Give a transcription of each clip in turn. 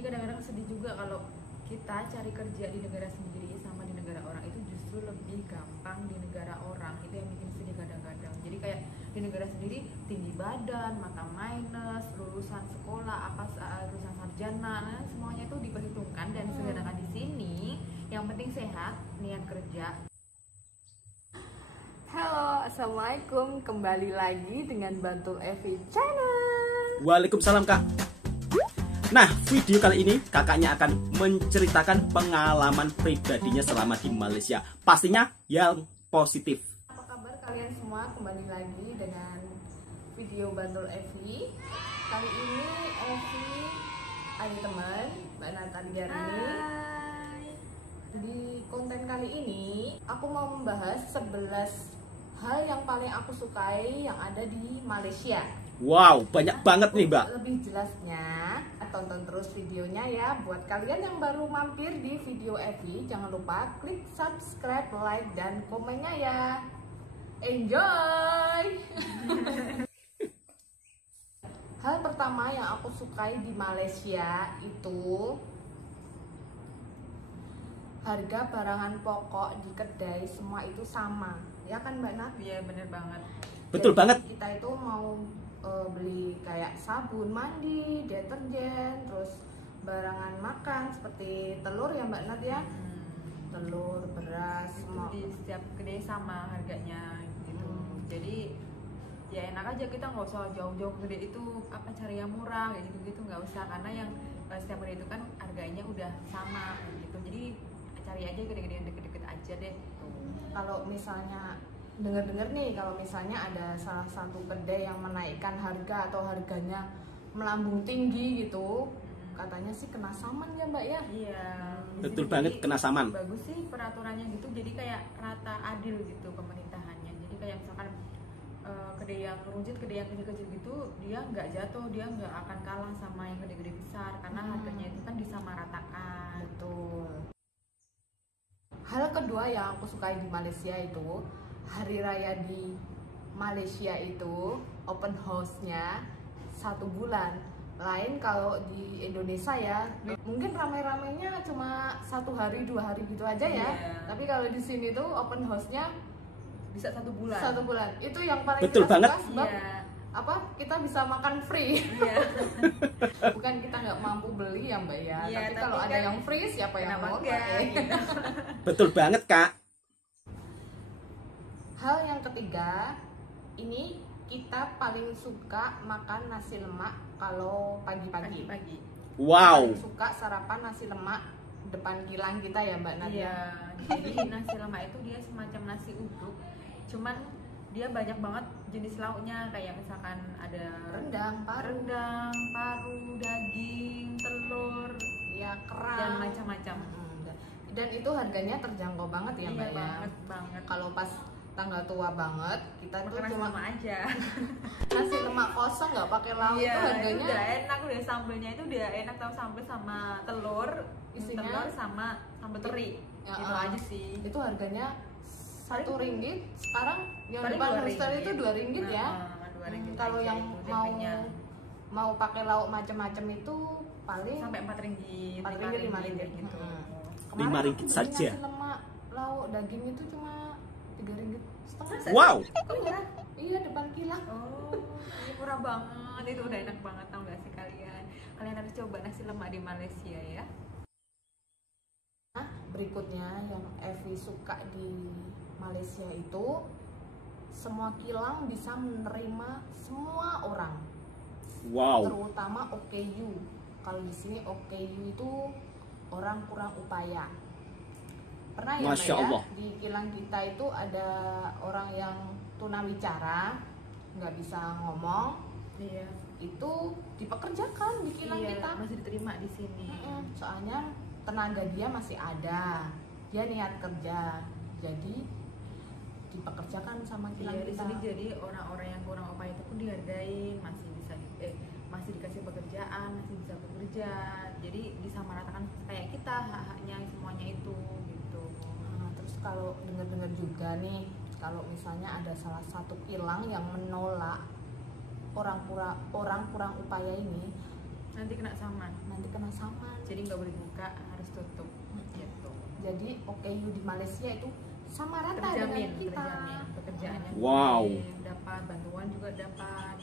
Jadi kadang-kadang sedih juga kalau kita cari kerja di negara sendiri sama di negara orang itu justru lebih gampang di negara orang. Itu yang bikin sedih kadang-kadang. Jadi kayak di negara sendiri tinggi badan, mata minus, lulusan sekolah, lulusan sarjana, nah, semuanya itu diperhitungkan. Dan sedangkan di sini yang penting sehat, niat kerja. Halo, assalamualaikum, kembali lagi dengan Bantul Evi Channel. Waalaikumsalam kak. Nah, video kali ini kakaknya akan menceritakan pengalaman pribadinya selama di Malaysia. Pastinya yang positif. Apa kabar kalian semua? Kembali lagi dengan video Bantul Evi. Kali ini Evi ada teman, Mbak Natalia ini. Di konten kali ini aku mau membahas 11 hal yang paling aku sukai yang ada di Malaysia. Wow, banyak banget nih mbak. Lebih jelasnya, tonton terus videonya ya. Buat kalian yang baru mampir di video Evi, jangan lupa klik subscribe, like, dan komennya ya. Enjoy! Hal pertama yang aku sukai di Malaysia itu harga barangan pokok di kedai semua itu sama. Ya kan Mbak Nat? Iya bener banget. Betul. Jadi, banget. Kita itu mau beli kayak sabun mandi, deterjen, terus barangan makan seperti telur ya Mbak Nat ya. Telur, beras, semua di setiap kedai sama harganya gitu. Jadi ya enak aja, kita nggak usah jauh-jauh ke kedai itu cari yang murah kayak gitu-gitu, nggak usah, karena yang setiap kedai itu kan harganya udah sama gitu. Jadi cari aja kedai-kedai yang deket-deket aja deh gitu. Kalau misalnya dengar-dengar nih, kalau misalnya ada salah satu kedai yang menaikkan harga atau harganya melambung tinggi gitu, katanya sih kena saman ya Mbak ya. Iya. Betul banget, kena saman. Bagus sih peraturannya gitu, jadi kayak rata adil gitu pemerintahannya. Jadi kayak misalkan kedai yang runcit, kedai yang kecil-kecil gitu, dia nggak jatuh, dia nggak akan kalah sama yang gede-gede besar karena harganya itu kan disamaratakan. Betul. Hal kedua yang aku sukai di Malaysia itu hari raya di Malaysia itu open house-nya 1 bulan. Lain kalau di Indonesia ya, mungkin ramai-ramainya cuma 1 hari 2 hari gitu aja ya. Tapi kalau di sini tuh open house-nya bisa 1 bulan. 1 bulan. Itu yang paling betul kita banget. Suka sebab kita bisa makan free. Bukan kita nggak mampu beli ya Mbak ya. Tapi kalau ada yang free siapa yang mau pakai? Betul banget kak. Hal yang ketiga, ini kita paling suka makan nasi lemak kalau pagi-pagi. Wow. Paling suka sarapan nasi lemak depan kilang kita ya Mbak Nadia. Iya. Jadi nasi lemak itu dia semacam nasi uduk, cuman dia banyak banget jenis lauknya, kayak misalkan ada rendang, paru, daging, telur, ya kerang, dan macam-macam. Dan itu harganya terjangkau banget ya Mbak ya. Banget. Kalau pas tanggal tua banget kita tuh cuma aja nasi lemak kosong nggak pakai lauk, itu harganya udah enak, udah sambelnya itu udah enak, tahu sambel sama telur, isinya telur sama sambal teri ya, gitu aja sih. Itu harganya RM1. Sekarang yang depan Rooster itu RM2 ya. Kalau yang mau pakai lauk macam-macam itu paling sampai RM4, RM5 gitu. RM5 saja. Nasi lemak lauk daging itu cuma RM3,5. Wow. Iya depan kilang. Ini murah banget, itu udah enak banget, tau gak sih kalian? Kalian harus coba nasi lemak di Malaysia ya. Nah, berikutnya yang Evi suka di Malaysia itu semua kilang bisa menerima semua orang. Wow. Terutama OKU. Kalau di sini OKU itu orang kurang upaya. Pernah ya Masya Mbak Allah. Ya, di kilang kita itu ada orang yang tunawicara, nggak bisa ngomong. Iya. Itu dipekerjakan di kilang kita. Masih diterima di sini. Soalnya tenaga dia masih ada, dia niat kerja, jadi dipekerjakan sama kilang kita. Di sini jadi orang-orang yang kurang upaya itu pun dihargai, masih dikasih pekerjaan, masih bisa bekerja. Jadi disamaratakan kayak kita, hak-haknya semuanya itu gitu. Nah, terus kalau dengar-dengar juga nih, kalau misalnya ada salah satu kilang yang menolak orang kurang upaya ini, Nanti kena saman. nanti kena saman. Jadi nggak boleh buka, harus tutup. Gitu. Jadi OKU di Malaysia itu sama rata dengan Terjamin, kita. terjamin. Pekerjaannya Wow. boleh, dapat bantuan juga dapat.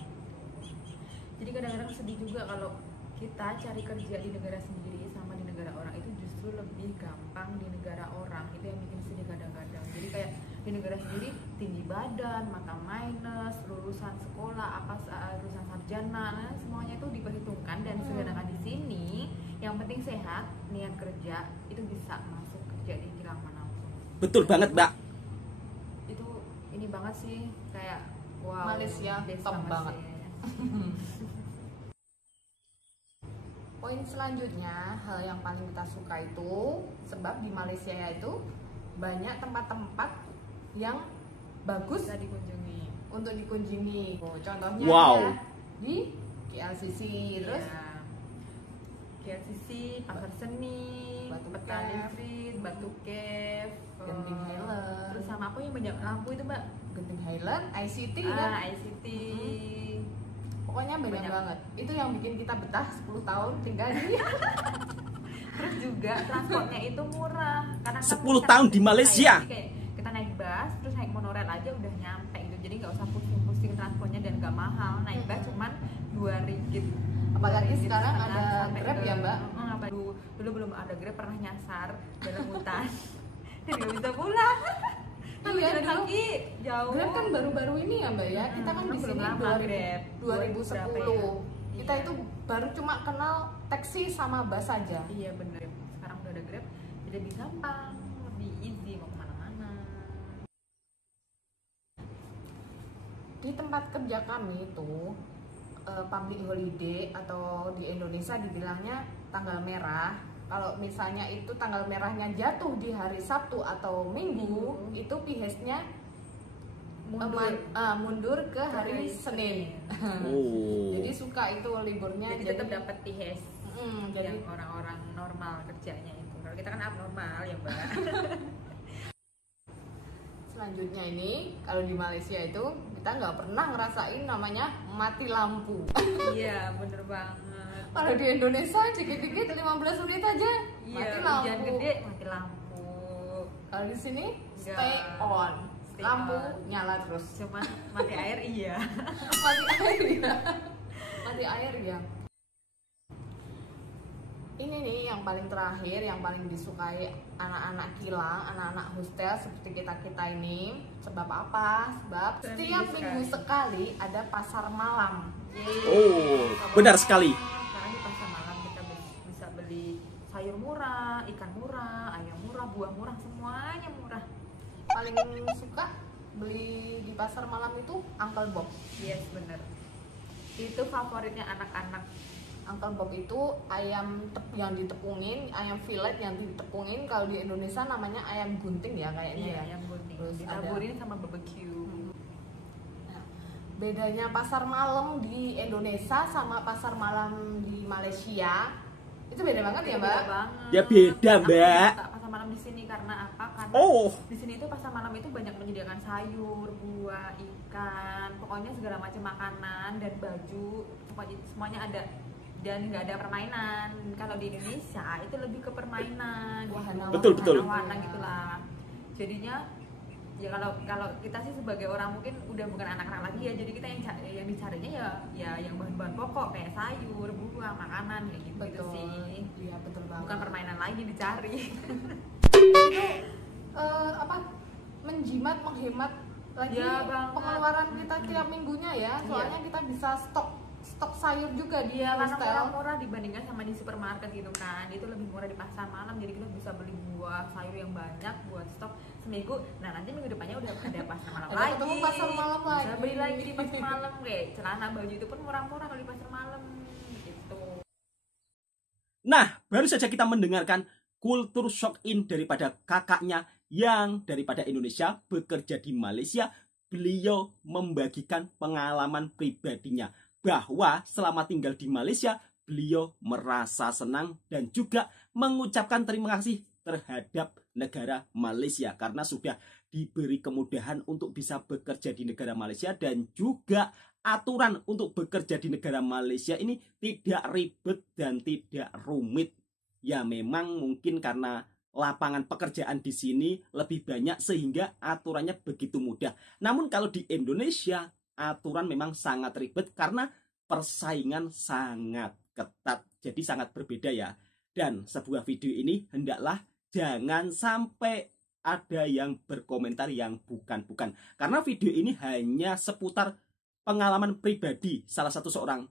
Jadi kadang-kadang sedih juga kalau kita cari kerja di negara sendiri sama di negara orang itu justru lebih gampang di negara orang. Itu yang bikin sedih kadang-kadang. Jadi kayak di negara sendiri tinggi badan, mata minus, lulusan sekolah, lulusan sarjana, semuanya itu diperhitungkan. Dan sedangkan di sini yang penting sehat, niat kerja itu bisa masuk kerja di kilang manapun. Betul banget, Mbak. Itu ini banget sih, kayak wow, Malaysia best top banget. sih. Poin selanjutnya, hal yang paling kita suka itu sebab di Malaysia itu banyak tempat-tempat yang bagus Bisa dikunjungi. untuk dikunjungi. Contohnya Wow. ada di KLCC, terus Ya. KLCC, Pasar Seni, Batu Petani Cave, Street, Batu Cave, Genting Highland, terus sama apa yang banyak lampu itu mbak? Genting Highland, ICT kan. ICT. Pokoknya banyak Banyak. banget. Itu yang bikin kita betah 10 tahun tinggal di Terus juga transportnya itu murah karena kan 10 kita- tahun di Malaysia. Jadi kayak kita naik bus terus naik monorail aja udah nyampe gitu, jadi nggak usah pusing-pusing transportnya dan nggak mahal. Naik bus cuman 2 ringgit. Apalagi 2 ringgit sekarang setengah ada sampai Grab ke- ya, Mbak? Dulu belum ada Grab, pernah nyasar dalam hutan dan nggak bisa pulang. Tapi Iya, jalan dulu kaki jauh. Grab kan baru-baru ini ya Mbak ya. Kita kan di Belum sini lama Grab. 2010. Berapa Kita ya? itu baru cuma kenal taksi sama bus saja. Iya bener. Sekarang udah ada Grab, jadi lebih gampang, lebih easy mau kemana-mana. Di tempat kerja kami itu public holiday atau di Indonesia dibilangnya tanggal merah. Kalau misalnya itu tanggal merahnya jatuh di hari Sabtu atau Minggu, itu PHS-nya mundur ke hari Senin. Oh. Jadi suka itu liburnya. Jadi tetap dapat THS jadi yang orang-orang normal kerjanya itu. Kalau kita kan abnormal ya mbak. selanjutnya ini kalau di Malaysia itu kita nggak pernah ngerasain namanya mati lampu. Iya bener banget. Kalau di Indonesia dikit-dikit 15 menit aja Iya, mati hujan lampu. gede mati lampu. Kalau di sini Enggak. stay on, Stay lampu on. nyala terus. Cuman mati air iya. Mati air ya. Mati air ya. Ini nih yang paling terakhir, yang paling disukai anak-anak kilang, anak-anak hostel seperti kita ini. Sebab apa? Sebab setiap minggu sekali ada pasar malam. Oh, benar sekali. Karena di pasar malam kita bisa beli sayur murah, ikan murah, ayam murah, buah murah, semuanya murah. Paling suka beli di pasar malam itu Uncle Bob. Yes bener. Itu favoritnya anak-anak. Uncle Bob itu ayam yang ditepungin, ayam fillet yang ditepungin. Kalau di Indonesia namanya ayam gunting ya kayaknya ya. Ayam gunting. Terus Ditaburin sama barbecue. Nah, bedanya pasar malam di Indonesia sama pasar malam di Malaysia itu beda banget ya, Mbak? Beda banget. Ya beda, Aku Mbak. suka pasar malam di sini karena apa? Karena Oh. di sini itu pasar malam itu banyak menyediakan sayur, buah, ikan, pokoknya segala macam makanan dan baju, pokoknya semuanya ada. Dan nggak ada permainan. Kalau di Indonesia itu lebih ke permainan, Wahana-wahana. Betul, betul. wahana gitulah. Jadinya ya kalau kita sih sebagai orang mungkin udah bukan anak-anak lagi ya, jadi kita yang dicarinya ya yang bahan-bahan pokok kayak sayur, buah, makanan kayak gitu, Betul. sih. Iya, betul banget. Bukan permainan lain yang dicari. Itu apa? Menjimat, menghemat lagi Ya, banget. pengeluaran kita tiap minggunya ya. Soalnya kita bisa stok sayur juga di Iya, karena hostel. murah dibandingkan sama di supermarket gitu kan. Itu lebih murah di pasar malam, jadi kita bisa beli buah, sayur yang banyak buat stok seminggu. Nah, nanti minggu depannya udah ada pasar malam Ada lagi. ketemu pasar malam Bisa lagi. beli lagi di pasar malam kayak celana, baju itu pun murah-murah kalau di pasar malam gitu. Nah, baru saja kita mendengarkan kultur shock in daripada kakaknya yang daripada Indonesia bekerja di Malaysia. Beliau membagikan pengalaman pribadinya bahwa selama tinggal di Malaysia beliau merasa senang dan juga mengucapkan terima kasih terhadap negara Malaysia karena sudah diberi kemudahan untuk bisa bekerja di negara Malaysia dan juga aturan untuk bekerja di negara Malaysia ini tidak ribet dan tidak rumit. Ya memang mungkin karena lapangan pekerjaan di sini lebih banyak sehingga aturannya begitu mudah. Namun kalau di Indonesia aturan memang sangat ribet karena persaingan sangat ketat. Jadi sangat berbeda ya. Dan sebuah video ini hendaklah jangan sampai ada yang berkomentar yang bukan-bukan. Karena video ini hanya seputar pengalaman pribadi salah satu seorang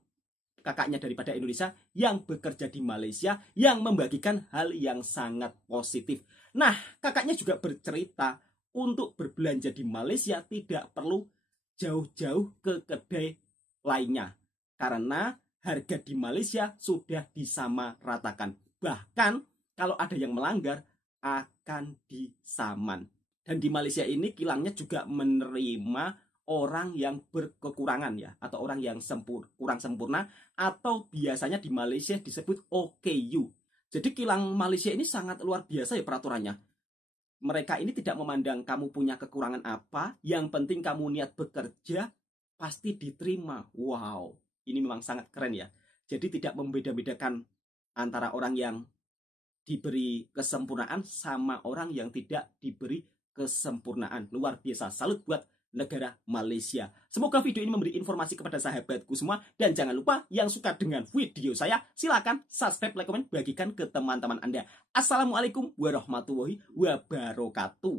kakaknya daripada Indonesia yang bekerja di Malaysia yang membagikan hal yang sangat positif. Nah, kakaknya juga bercerita untuk berbelanja di Malaysia tidak perlu jauh-jauh ke kedai lainnya karena harga di Malaysia sudah disamaratakan. Bahkan kalau ada yang melanggar akan disaman. Dan di Malaysia ini kilangnya juga menerima orang yang berkekurangan ya, atau orang yang kurang sempurna, atau biasanya di Malaysia disebut OKU. Jadi kilang Malaysia ini sangat luar biasa ya peraturannya. Mereka ini tidak memandang kamu punya kekurangan apa, yang penting kamu niat bekerja pasti diterima. Wow, ini memang sangat keren ya. Jadi tidak membeda-bedakan antara orang yang diberi kesempurnaan sama orang yang tidak diberi kesempurnaan. Luar biasa, salut buat negara Malaysia. Semoga video ini memberi informasi kepada sahabatku semua. Dan jangan lupa yang suka dengan video saya, silakan subscribe, like, komen, bagikan ke teman-teman Anda. Assalamualaikum warahmatullahi wabarakatuh.